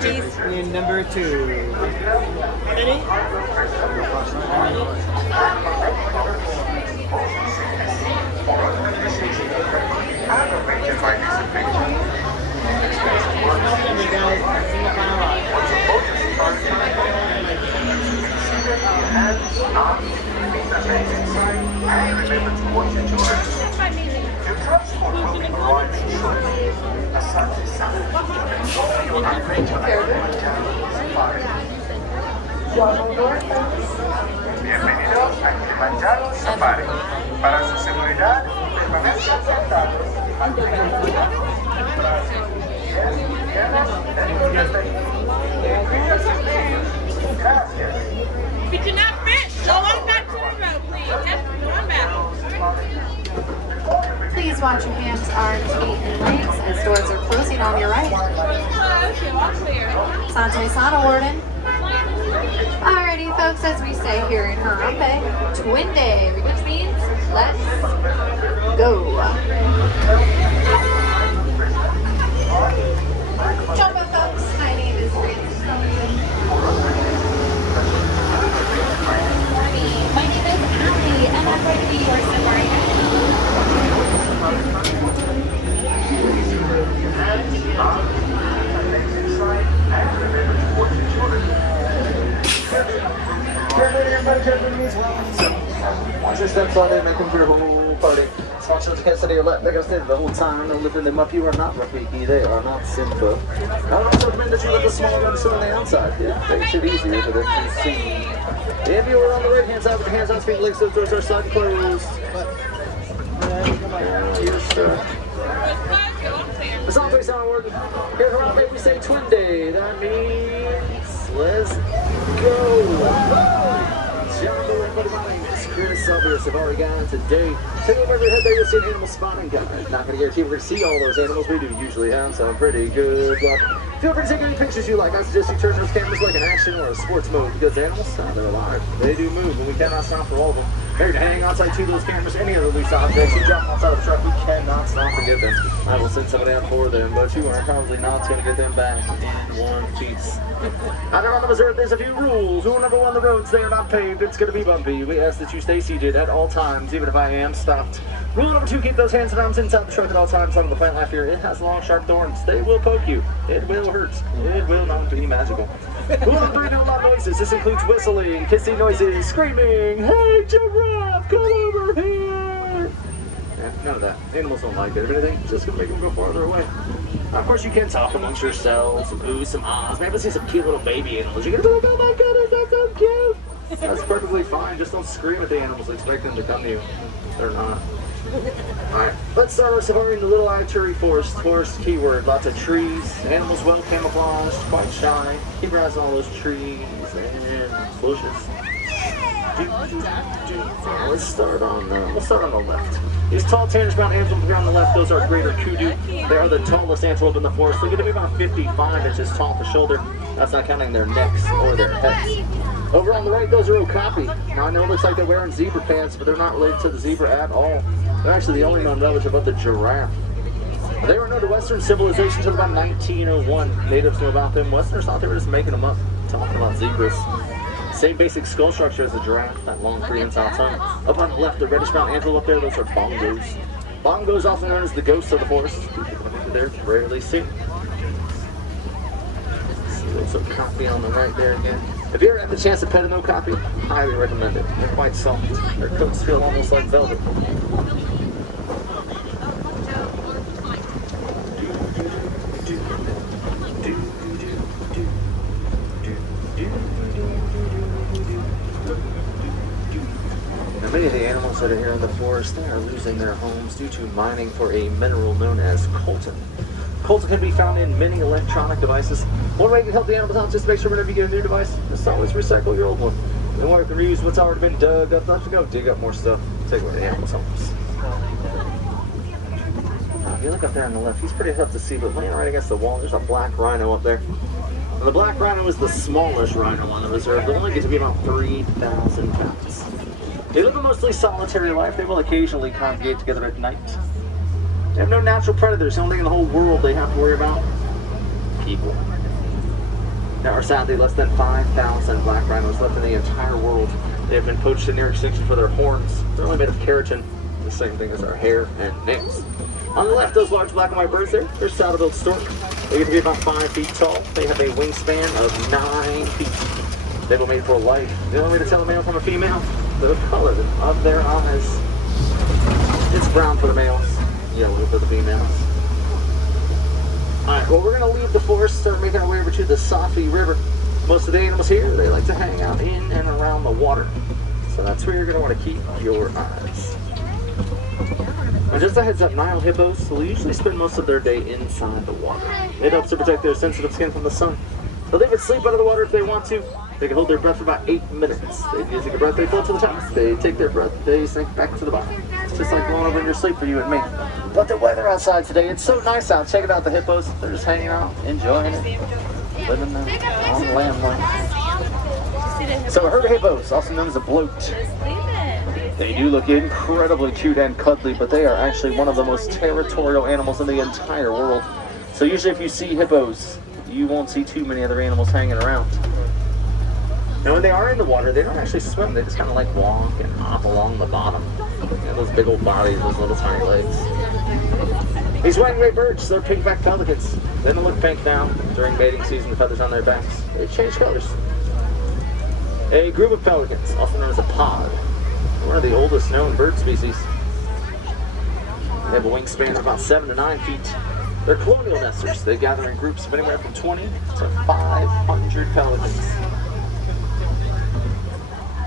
2, please. And number 2. Ready? Bienvenidos a Kilimanjaro Safari. Para su seguridad, permanezcan sentados. Gracias. If you're not fit, go on back to the road, please. Just go on back. Please watch your hands, arms, feet, and legs as doors are closing on your right. Sante Sana, Warden. Alrighty, folks, as we say here in Harambe, Twin Day, which means let's go. Jumbo, folks. My name is Rhinos. My name is Allie, and I'm going to be your safari. Watch your steps on there, make them for your whole party. Sponsors can't sit to your left, like I said, the whole time. No lifting them up, you are not Rafiki, they are not Simba. I would also recommend that you let the small guns sit on the outside. Yeah, makes it easier for them to see. If you are on the right hand side with your hands on feet, legs, those doors are side closed. Yes, sir. It's all based on Warden. Here at Harambe, we say Twin Day. That means let's go. Jumbo, everybody, my name is Chris Silver, Safari Guide. Today, take over your head there, you'll see an animal spotting guide. Not going to guarantee we're going to see all those animals. We do usually have some pretty good luck. Feel free to take any pictures you like. I suggest you turn those cameras like an action or a sports mode because animals, they're alive. They do move, and we cannot stop for all of them. Here to hang outside to those cameras, any other loose objects, you drop them outside of the truck, we cannot stop to get them. I will send somebody out for them, but you are probably not going to get them back in one piece. Out around the Missouri, there's a few rules. Rule number 1, the roads, they are not paved. It's going to be bumpy. We ask that you stay seated at all times, even if I am stopped. Rule number 2, keep those hands and arms inside the truck at all times. On the plant life here, it has long, sharp thorns. They will poke you. It will hurt. It will not be magical. Rule number 3, no loud noises. This includes whistling, kissing noises, screaming, hey, Giraffe, come over here. Yeah, none of that. Animals don't like it. If anything, it's just going to make them go farther away. Of course, you can talk amongst yourselves, some oohs, some ahs. Maybe see some cute little baby animals. You're going to be like, oh my goodness, that's so cute. That's perfectly fine. Just don't scream at the animals. Expect them to come to you. They're not. Alright, let's start our safari in the Little Archery Forest. Forest keyword, lots of trees, animals well camouflaged, quite shy. Keep your eyes on all those trees and bushes. Let's start on the left. These tall tannish brown antelope on the left, those are greater kudu. They are the tallest antelope in the forest. They're going to be about 55 inches tall at the shoulder. That's not counting their necks or their heads. Over on the right, those are okapi. Now I know it looks like they're wearing zebra pants, but they're not related to the zebra at all. They're actually the only known relative of the giraffe. They were known to Western civilization until about 1901. Natives knew about them. Westerners thought they were just making them up, talking about zebras. Same basic skull structure as a giraffe, that long prehensile tongue. Up on the left, the reddish brown antelope up there, those are bongos. Bongos, also known as the ghosts of the forest. They're rarely seen. Those okapi on the right there again. If you ever had the chance to pet an okapi, highly recommend it. They're quite soft. Their coats feel almost like velvet. Many of the animals that are here in the forest, they are losing their homes due to mining for a mineral known as coltan. Coltan can be found in many electronic devices. One way you can help the animals out is just make sure whenever you get a new device, just always recycle your old one. And or you can reuse what's already been dug up, not to go dig up more stuff. Take away the animals' homes. If you look up there on the left, he's pretty tough to see, but laying right against the wall, there's a black rhino up there. And the black rhino is the smallest rhino on the reserve. They only get to be about 3,000 pounds. They live a mostly solitary life. They will occasionally congregate together at night. They have no natural predators. The only thing in the whole world they have to worry about, people. There are sadly less than 5,000 black rhinos left in the entire world. They have been poached to near extinction for their horns. They're only made of keratin, the same thing as our hair and nails. On the left, those large black and white birds there, they're saddle-billed stork. They get to be about 5 feet tall. They have a wingspan of 9 feet. They were made for life. The only way to tell a male from a female, the color of their eyes. It's brown for the males, yellow for the females. Alright, well, we're going to leave the forest, start making our way over to the Safi River. Most of the animals here, they like to hang out in and around the water. So that's where you're going to want to keep your eyes. And just a heads up, Nile hippos will usually spend most of their day inside the water. It helps to protect their sensitive skin from the sun. They'll even sleep under the water if they want to. They can hold their breath for about 8 minutes. They take a breath, they float to the top. They take their breath, they sink back to the bottom. It's just like rolling over in your sleep for you and me. But the weather outside today, it's so nice out. Check it out, the hippos. They're just hanging out, enjoying it, living on the land life. So a herd of hippos, also known as a bloat. They do look incredibly cute and cuddly, but they are actually one of the most territorial animals in the entire world. So usually if you see hippos, you won't see too many other animals hanging around. Now when they are in the water, they don't actually swim, they just kind of like walk and hop along the bottom. Those big old bodies, those little tiny legs. These white and gray birds, they're pink-backed pelicans. They don't look pink now. During mating season, the feathers on their backs, they change colors. A group of pelicans, also known as a pod, one of the oldest known bird species. They have a wingspan of about 7 to 9 feet. They're colonial nesters. They gather in groups of anywhere from 20 to 500 pelicans.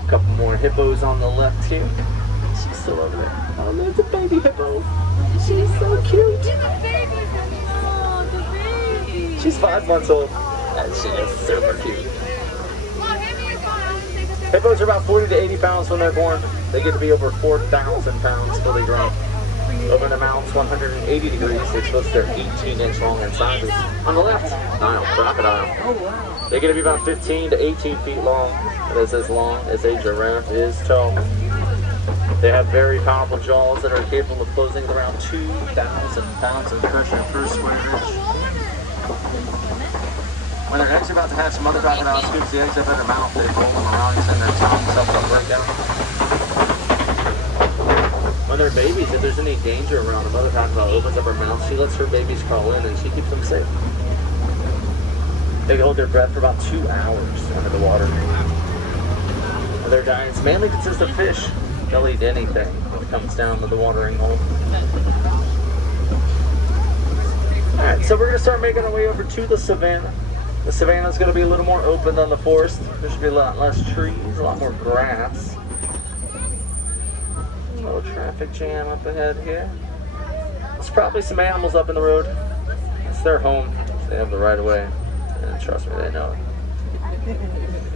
A couple more hippos on the left here. She's still over there. Oh, there's a baby hippo. She's so cute. She's 5 months old. And she is super cute. Hippos are about 40 to 80 pounds when they're born. They get to be over 4,000 pounds fully grown. Open their mouths 180 degrees. They're supposed to 18-inch long in sizes. On the left, Nile crocodile. They get to be about 15 to 18 feet long. That is as long as a giraffe is tall. They have very powerful jaws that are capable of closing around 2,000 pounds of pressure per square inch. When their eggs are about to hatch, mother crocodile scoops the eggs up in her mouth. They roll them around and their tongues help them break down. When they're babies, if there's any danger around, the mother crocodile opens up her mouth. She lets her babies crawl in and she keeps them safe. They can hold their breath for about 2 hours under the water. Their diets mainly consist of fish. They'll eat anything when it comes down to the watering hole. Alright, so we're going to start making our way over to the savannah. The savannah is going to be a little more open than the forest. There should be a lot less trees, a lot more grass. A little traffic jam up ahead here. There's probably some animals up in the road. It's their home. They have the right of way. And trust me, they know it.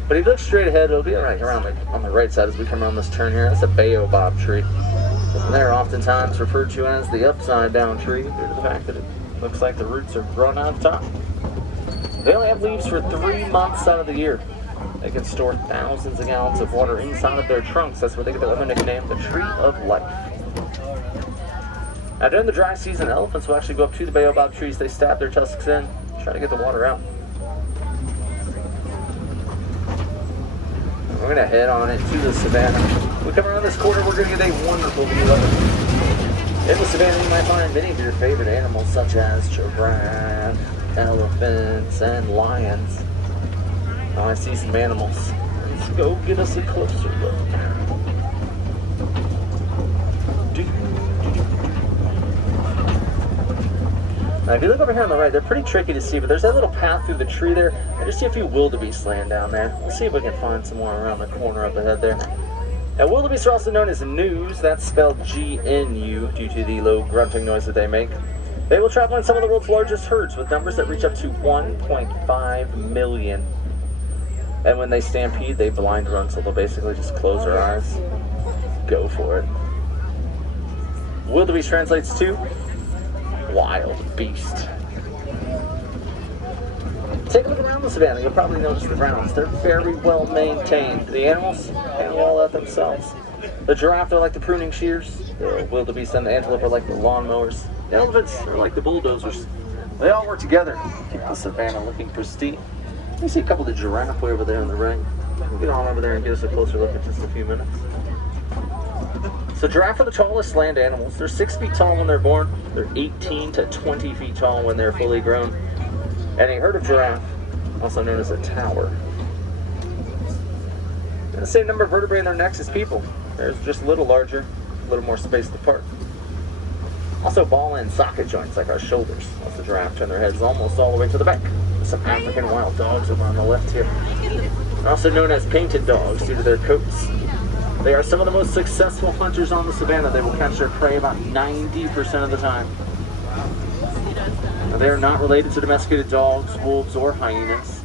But if you look straight ahead, it'll be right around on the right side as we come around this turn here. That's a Baobob tree. And they're oftentimes referred to as the upside down tree due to the fact that it looks like the roots are growing out of the top. They only have leaves for 3 months out of the year. They can store thousands of gallons of water inside of their trunks. That's where they get their other nickname, the Tree of Life. Now during the dry season, elephants will actually go up to the Baobab trees. They stab their tusks in, try to get the water out. We're going to head on into the savannah. We come around this corner, we're going to get a wonderful view of it. In the savannah, you might find many of your favorite animals, such as giraffe, elephants, and lions. Now I see some animals. Let's go get us a closer look. Now if you look over here on the right, they're pretty tricky to see, but there's that little path through the tree there. I just see a few wildebeest laying down there. Let's see if we can find some more around the corner up ahead there. Now wildebeest are also known as gnus. That's spelled G-N-U due to the low grunting noise that they make. They will travel in some of the world's largest herds with numbers that reach up to 1.5 million. And when they stampede, they blind run, so they'll basically just close their eyes. Go for it. Wildebeest translates to wild beast. Take a look around the savannah. You'll probably notice the grounds. They're very well maintained. The animals handle all that themselves. The giraffe, they're like the pruning shears. The wildebeest and the antelope are like the lawnmowers. The elephants are like the bulldozers. They all work together to keep the savannah looking pristine. You see a couple of the giraffe way over there in the ring. We'll get on over there and get us a closer look in just a few minutes. So giraffe are the tallest land animals. They're 6 feet tall when they're born. They're 18 to 20 feet tall when they're fully grown. And a herd of giraffe, also known as a tower. And the same number of vertebrae in their necks as people. They're just a little larger, a little more spaced apart. Also ball and socket joints like our shoulders. Most the giraffe turn their heads almost all the way to the back. Some African wild dogs over on the left here. They're also known as painted dogs due to their coats. They are some of the most successful hunters on the savannah. They will catch their prey about 90% of the time. Now, they are not related to domesticated dogs, wolves, or hyenas.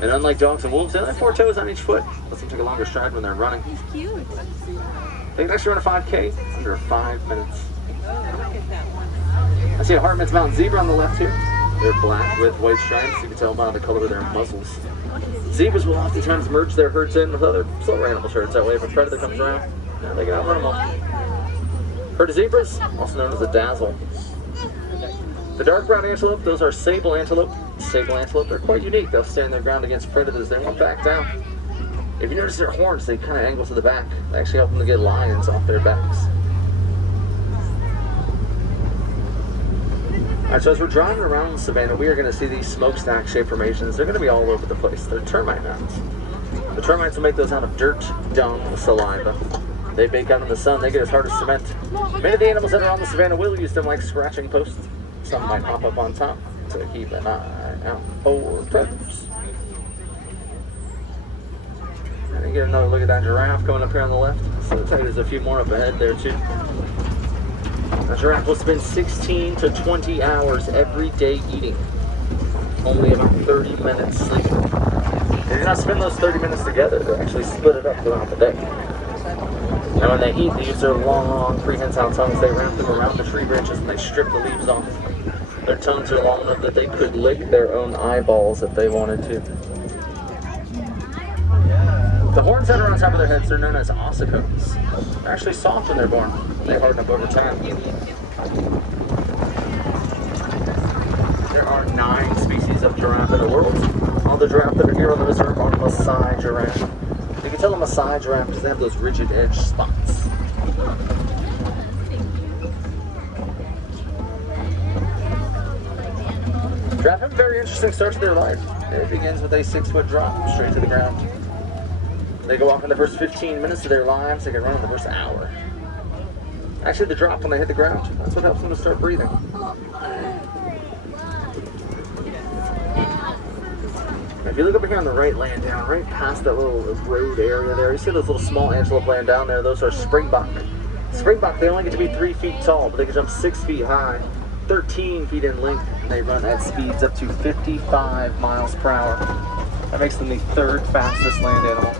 And unlike dogs and wolves, they have 4 toes on each foot. Lets them take a longer stride when they're running. He's cute. They can actually run a 5K under 5 minutes. I see a Hartman's Mountain zebra on the left here. They're black with white stripes. You can tell by the color of their muzzles. Zebras will oftentimes merge their herds in with other slower animal herds. That way, if a predator comes around, they can outrun them all. Herd of zebras, also known as a dazzle. The dark brown antelope, those are sable antelope. Sable antelope, they're quite unique. They'll stand their ground against predators. They won't back down. If you notice their horns, they kind of angle to the back. They actually help them to get lions off their backs. Alright, so as we're driving around the savannah, we are going to see these smokestack-shaped formations. They're going to be all over the place. They're termite mounds. The termites will make those out of dirt, dung, saliva. They bake out in the sun. They get as hard as cement. Many of the animals that are on the savannah will use them like scratching posts. Some might hop up on top to keep an eye out for predators. And you get another look at that giraffe coming up here on the left. So I'll tell you there's a few more up ahead there too. A giraffe will spend 16 to 20 hours every day eating. Only about 30 minutes sleeping. They do not spend those 30 minutes together. They actually split it up throughout the day. And when they eat, they use their long, prehensile tongues. They wrap them around the tree branches and they strip the leaves off. Their tongues are long enough that they could lick their own eyeballs if they wanted to. The horns that are on top of their heads are known as ossicones. They're actually soft when they're born. They harden up over time. There are 9 species of giraffe in the world. All the giraffe that are here on the reserve are Maasai giraffe. You can tell a Maasai giraffe because they have those rigid edge spots. Giraffe have a very interesting start to their life. It begins with a 6-foot drop straight to the ground. They go off in the first 15 minutes of their lives. They can run in the first hour. Actually, the drop when they hit the ground, that's what helps them to start breathing. If you look over here on the right, laying down, right past that little road area there, you see those little small antelope laying down there. Those are Springbok. Springbok, they only get to be 3 feet tall, but they can jump 6 feet high, 13 feet in length, and they run at speeds up to 55 miles per hour. That makes them the 3rd fastest land animal.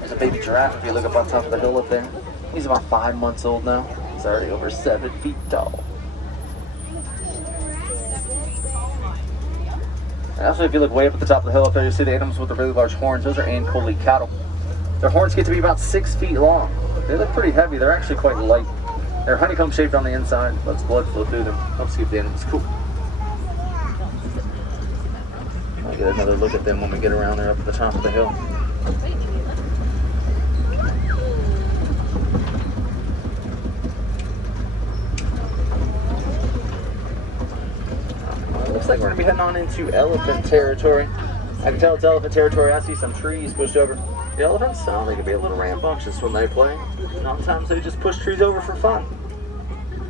There's a baby giraffe if you look up on top of the hill up there. He's about 5 months old now. He's already over 7 feet tall. And also, if you look way up at the top of the hill up there, you see the animals with the really large horns. Those are Ankoli cattle. Their horns get to be about 6 feet long. They look pretty heavy. They're actually quite light. They're honeycomb shaped on the inside. Lets blood flow through them. Helps keep the animals cool. I'll get another look at them when we get around there up at the top of the hill. Looks like we're going to be heading on into elephant territory. I can tell it's elephant territory. I see some trees pushed over. The elephants, they can be a little rambunctious when they play. Sometimes they just push trees over for fun.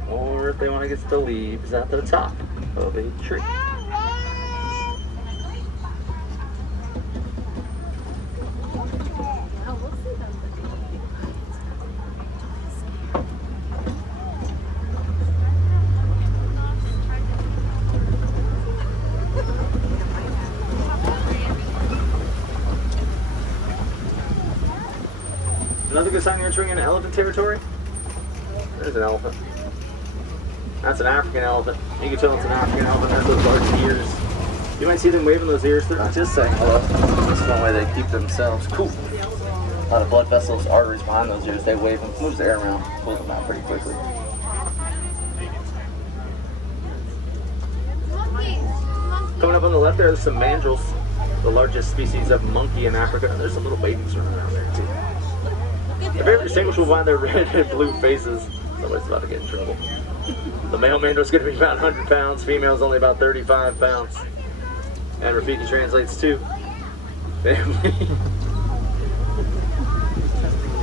Or if they want to get to the leaves at the top of a tree. Another good sign you're entering into elephant territory. There's an elephant. That's an African elephant. You can tell it's an African elephant. There's those large ears. You might see them waving those ears. They're not just saying hello. That's one way they keep themselves cool. A lot of blood vessels, arteries behind those ears. They wave them, moves the air around, pulls them out pretty quickly. Coming up on the left there's some mandrels. the largest species of monkey in Africa. And there's some little babies running around there too. They're very distinguishable by their red and blue faces. Somebody's about to get in trouble. The male mandrel is going to be about 100 pounds. Female is only about 35 pounds. And Rafiki translates to family.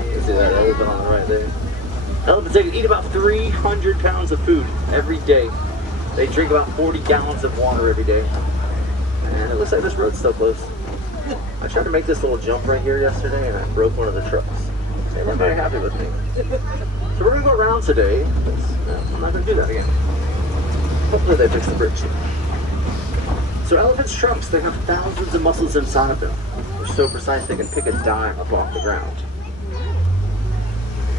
You see that elephant on the right there. Elephants, they can eat about 300 pounds of food every day. They drink about 40 gallons of water every day. And it looks like this road's still closed. I tried to make this little jump right here yesterday and I broke one of the trucks. They weren't very happy with me. So we're going to go around today. I'm not going to do that again. Hopefully they fix the bridge. So elephants' trunks, they have thousands of muscles inside of them. They're so precise they can pick a dime up off the ground.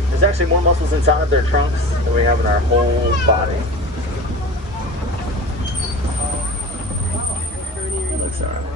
There's actually more muscles inside of their trunks than we have in our whole body. Looks alright.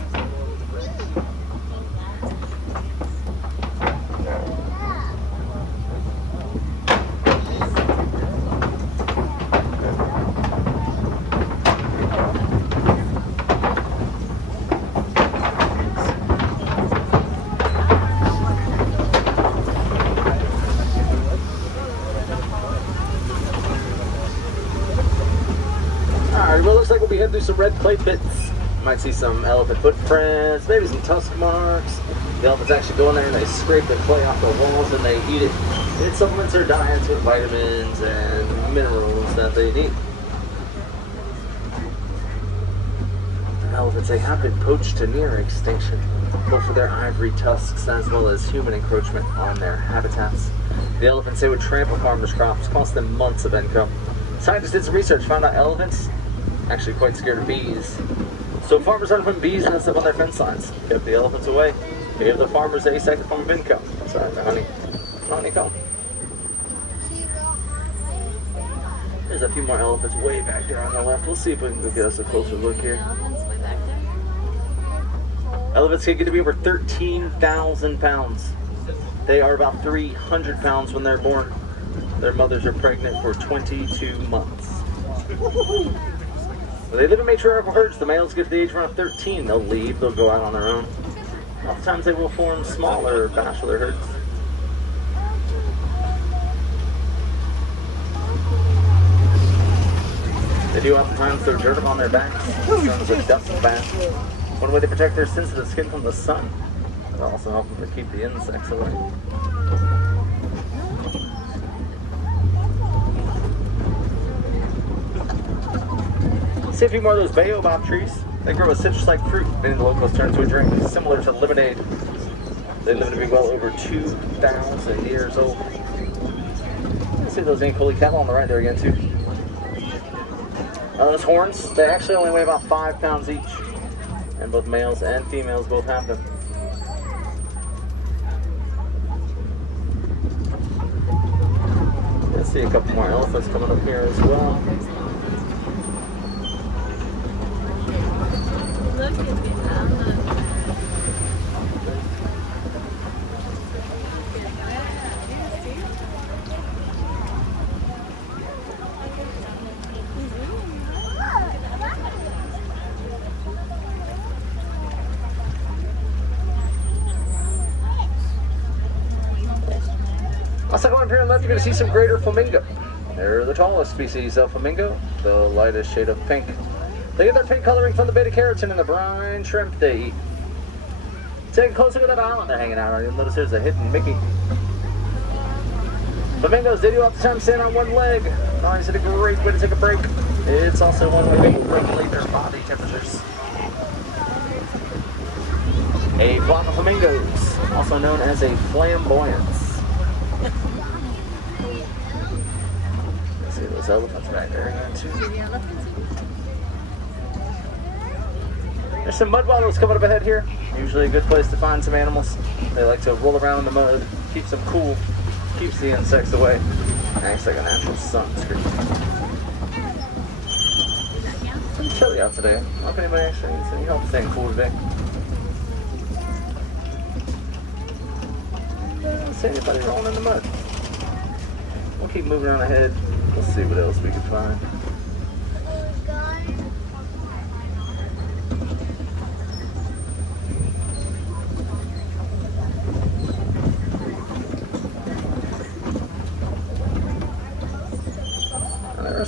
Through some red clay pits. You might see some elephant footprints, maybe some tusk marks. The elephants actually go in there and they scrape the clay off the walls and they eat it. It supplements their diets with vitamins and minerals that they need. Elephants, they have been poached to near extinction, both for their ivory tusks as well as human encroachment on their habitats. The elephants, they would trample farmers' crops, cost them months of income. Scientists did some research, found out elephants actually quite scared of bees. So farmers started putting bees nests up on their fence lines. Kept the elephants away. Gave the farmers a second form of income. Sorry, the honeycomb. There's a few more elephants way back there on the left. We'll see if we can get us a closer look here. Elephants can get to be over 13,000 pounds. They are about 300 pounds when they're born. Their mothers are pregnant for 22 months. They live in matriarchal herds. The males get to the age around 13. They'll leave. They'll go out on their own. Oftentimes they will form smaller bachelor herds. They do oftentimes throw dirt on their backs. It's a dust bath. One way to protect their sensitive skin from the sun. It'll also help them to keep the insects away. See a few more of those Baobab trees. They grow a citrus-like fruit, many of the locals turn to a drink similar to lemonade. They live to be well over 2,000 years old. See those Ankoli cattle on the right there again too. Those horns, they actually only weigh about 5 pounds each. And both males and females both have them. Let's see a couple more elephants coming up here as well. Also going up here on the left, you're going to see some greater flamingo. They're the tallest species of flamingo, the lightest shade of pink. They get their pink coloring from the beta-carotene in the brine shrimp they eat. Take a closer look at that island they're hanging out on. You'll notice there's a hidden Mickey. Flamingos, they do have the time to stand on one leg. Not only is it a great way to take a break, it's also one way to regulate their body temperatures. A flock of flamingos, also known as a flamboyance. Let's see those elephants back there again too. There's some mud wallows coming up ahead here. Usually a good place to find some animals. They like to roll around in the mud, keeps them cool, keeps the insects away. Acts like a natural sunscreen. It's pretty chilly out today. I don't know if anybody actually needs any help staying cool today. I don't see anybody rolling in the mud. We'll keep moving on ahead. We'll see what else we can find.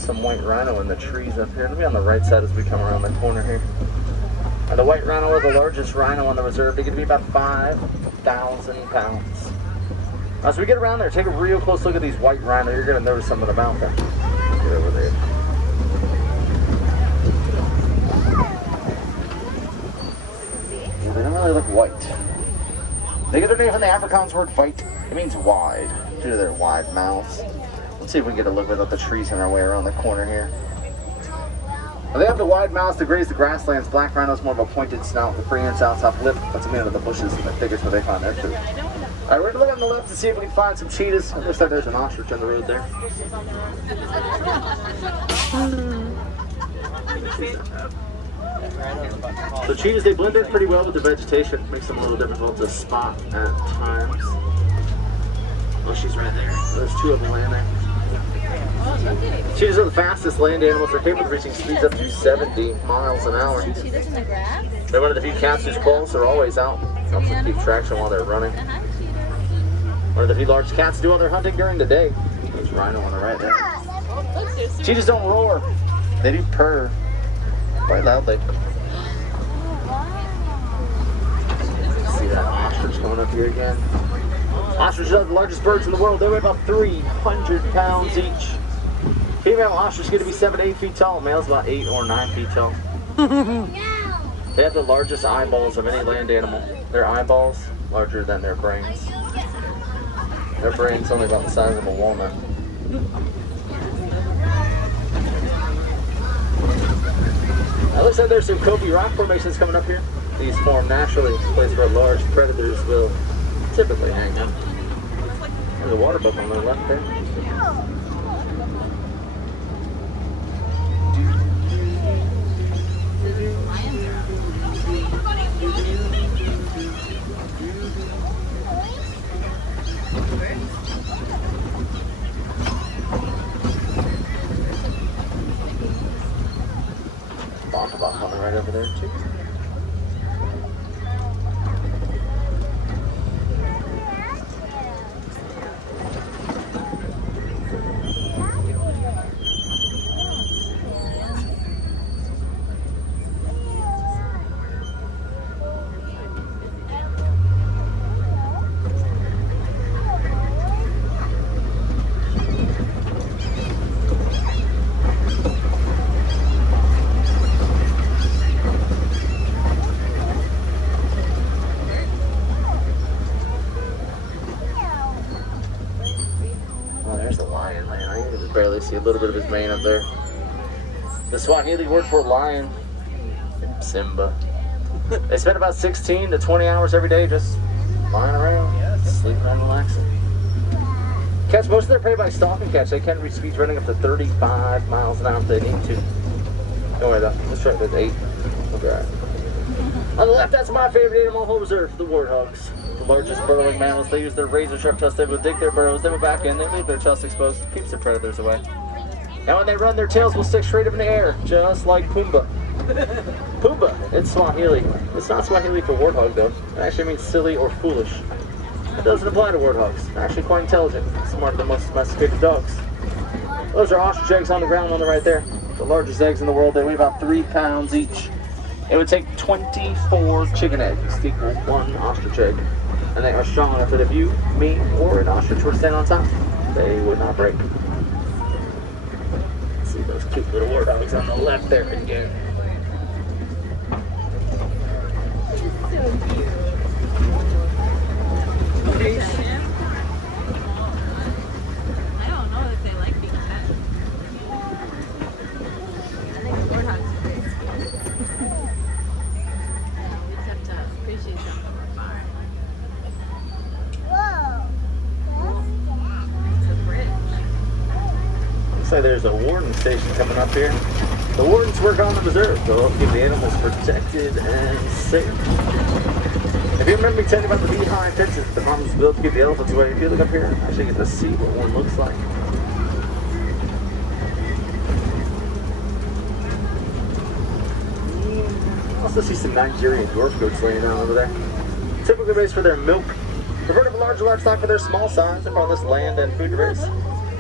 some white rhino in the trees up here. It'll be on the right side as we come around the corner here. And the white rhino are the largest rhino on the reserve. They're going to be about 5,000 pounds. As we get around there, take a real close look at these white rhino. You're going to notice something about them. Get over there. They don't really look white. They get their name from the Afrikaans word white. It means wide, due to their wide mouths. Let's see if we can get a look without the trees in our way around the corner here. Well, they have the wide mouths to graze the grasslands. Black rhinos more of a pointed snout. The prehensile out top lip lets them in the bushes and the thickets where they find their food. Alright, we're gonna look on the left to see if we can find some cheetahs. It looks like there's an ostrich on the road there. The cheetahs, they blend in pretty well with the vegetation. Makes them a little difficult to spot at times. Oh, she's right there. There's two of them laying there. Cheetahs are the fastest land animals. They're capable of reaching speeds up to 70 miles an hour. Cheetahs in the grass? They're one of the few cats whose claws are always out. Helps them keep traction while they're running. One of the few large cats do all their hunting during the day. There's Rhino on the right there. Cheetahs don't roar. They do purr quite loudly. See that ostrich coming up here again? Ostriches are the largest birds in the world. They weigh about 300 pounds each. Female ostrich get to be 7 to 8 feet tall. Male's about 8 or 9 feet tall. They have the largest eyeballs of any land animal. Their eyeballs larger than their brains. Their brain's only about the size of a walnut. It looks like there's some Kobe rock formations coming up here. These form naturally, a place where large predators will typically hang out. There's a water buck on the left there. Baobab coming right over there too. See a little bit of his mane up there. The Swahili word for lion, Simba. They spend about 16 to 20 hours every day just lying around, sleeping and relaxing. Catch most of their prey by stalk and catch. They can reach speeds running up to 35 miles an hour if they need to. Don't worry though, let's try it with 8. Okay. On the left, that's my favorite animal whole reserve, the warthogs. The largest burrowing mammals. They use their razor-sharp tusks. They will dig their burrows. They will back in. They leave their tusks exposed. Keeps the predators away. And when they run, their tails will stick straight up in the air, just like Pumbaa. Pumbaa, it's Swahili. It's not Swahili for warthog, though. It actually means silly or foolish. It doesn't apply to warthogs. They're actually quite intelligent. Smarter than most domesticated dogs. Those are ostrich eggs on the ground on the right there. The largest eggs in the world. They weigh about 3 pounds each. It would take 24 chicken eggs to equal 1 ostrich egg. And they are strong enough that if you, me, or an ostrich were to stand on top, they would not break. See those cute little warthogs on the left there again. So cute. I don't know if they like being pet. I think warthogs are very sweet. We just have to appreciate them from afar. Looks like there's a Warden Station coming up here. The wardens work on the reserve. They'll keep the animals protected and safe. If you remember me telling you about the beehive fences the farmers built to keep the elephants away, if you look up here, I actually get to see what one looks like. Also see some Nigerian dwarf goats laying down over there. Typically raised for their milk. Prefer to have a large livestock for their small size and farthest land and food to raise.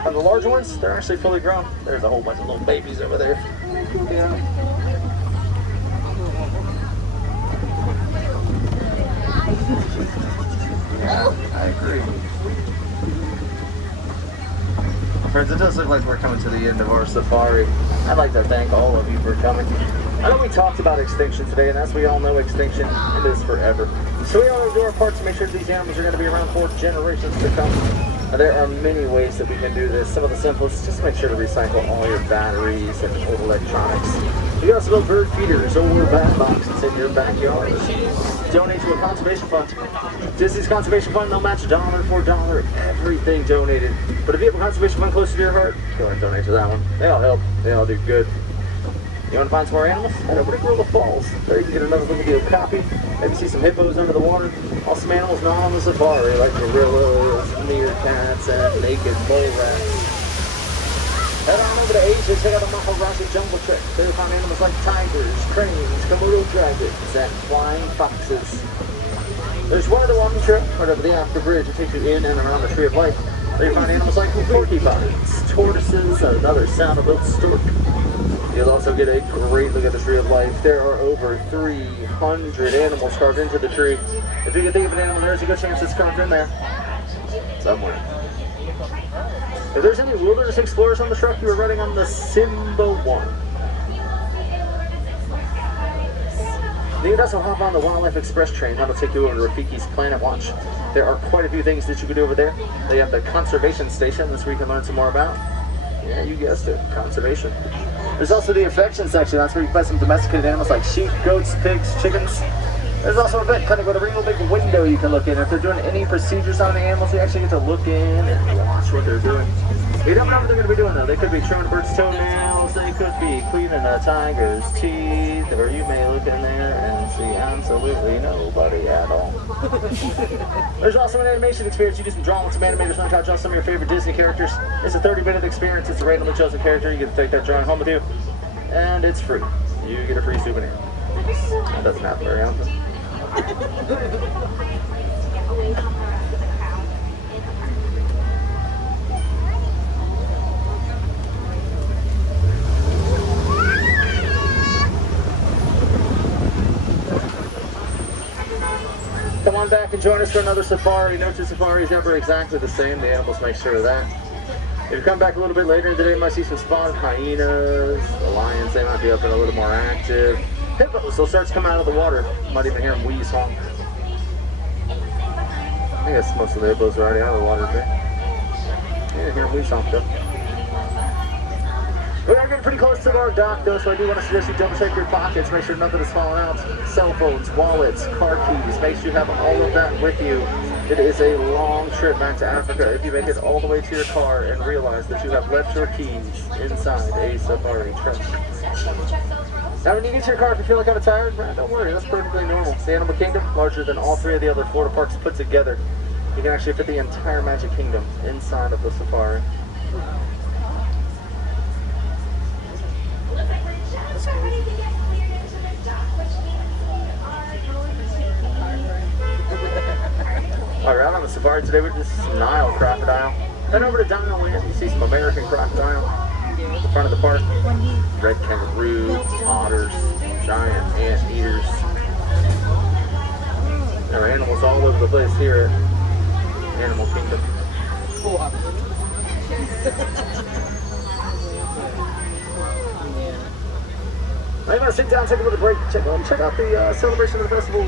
Now the larger ones, they're actually fully grown. There's a whole bunch of little babies over there. Yeah. Yeah, I agree. Friends, it does look like we're coming to the end of our safari. I'd like to thank all of you for coming. I know we talked about extinction today, and as we all know, extinction is forever. So we ought to do our part to make sure these animals are going to be around for generations to come. There are many ways that we can do this. Some of the simplest, just make sure to recycle all your batteries and old electronics. You can also build bird feeders or bat boxes in your backyard. Donate to a conservation fund. Disney's conservation fund, they'll match dollar for dollar, everything donated. But if you have a conservation fund close to your heart, go ahead and donate to that one. They all help. They all do good. You want to find some more animals? Head over to Gorilla Falls. There you can get another look at the copy. Maybe see some hippos under the water. Awesome animals not on the safari, like gorillas, meerkats, and naked mole rats. Head on over to Asia, check out the Maharaji Jungle Trek. There you'll find animals like tigers, cranes, Komodo dragons, and flying foxes. There's one other walking trip right over the Africa Bridge. It takes you in and around the Tree of Life. There you find animals like porcupines, tortoises, and another sound-built stork. You'll also get a great look at the Tree of Life. There are over 300 animals carved into the tree. If you can think of an animal, there's a good chance it's carved in there somewhere. If there's any wilderness explorers on the truck, you are riding on the Simba 1. You can also hop on the Wildlife Express train. That'll take you over to Rafiki's Planet Watch. There are quite a few things that you can do over there. They have the Conservation Station. That's where you can learn some more about. Yeah, you guessed it, conservation. There's also the affection section. That's where you can buy some domesticated animals like sheep, goats, pigs, chickens. There's also a vet clinic with a real big window you can look in. If they're doing any procedures on the animals, you actually get to look in and watch what they're doing. You don't know what they're going to be doing though. They could be trimming a bird's toenails, they could be cleaning a tiger's teeth, or you may look in there and see absolutely nobody at all. There's also an animation experience. You do some drawing with some animators, learn how to draw some of your favorite Disney characters. It's a 30-minute experience. It's a randomly chosen character. You get to take that drawing home with you, and it's free. You get a free souvenir. That doesn't happen very often. Come on back and join us for another safari. No two safaris ever exactly the same. The animals make sure of that. If you come back a little bit later in the day, you might see some spotted hyenas. The lions, they might be up and a little more active. Hippos, they'll start to come out of the water. You might even hear them wheeze honk. I guess most of the hippos are already out of the water today. You didn't hear them wheeze honk though. We are getting pretty close to our dock though, so I do want to suggest you double check your pockets, make sure nothing is falling out. Cell phones, wallets, car keys, make sure you have all of that with you. It is a long trip back to Africa if you make it all the way to your car and realize that you have left your keys inside a safari trip. Now when you get to your car, if you feel like kind of tired, don't worry, that's perfectly normal. It's the Animal Kingdom, larger than all three of the other Florida parks put together. You can actually fit the entire Magic Kingdom inside of the safari. Alright, on the safari today, we're just Nile crocodile. Then over to Dino Land, you see some American crocodile. At the front of the park, red kangaroo, otters, giant anteaters. There are animals all over the place here at Animal Kingdom. Now you want to sit down, take a little break, check out the celebration of the festival.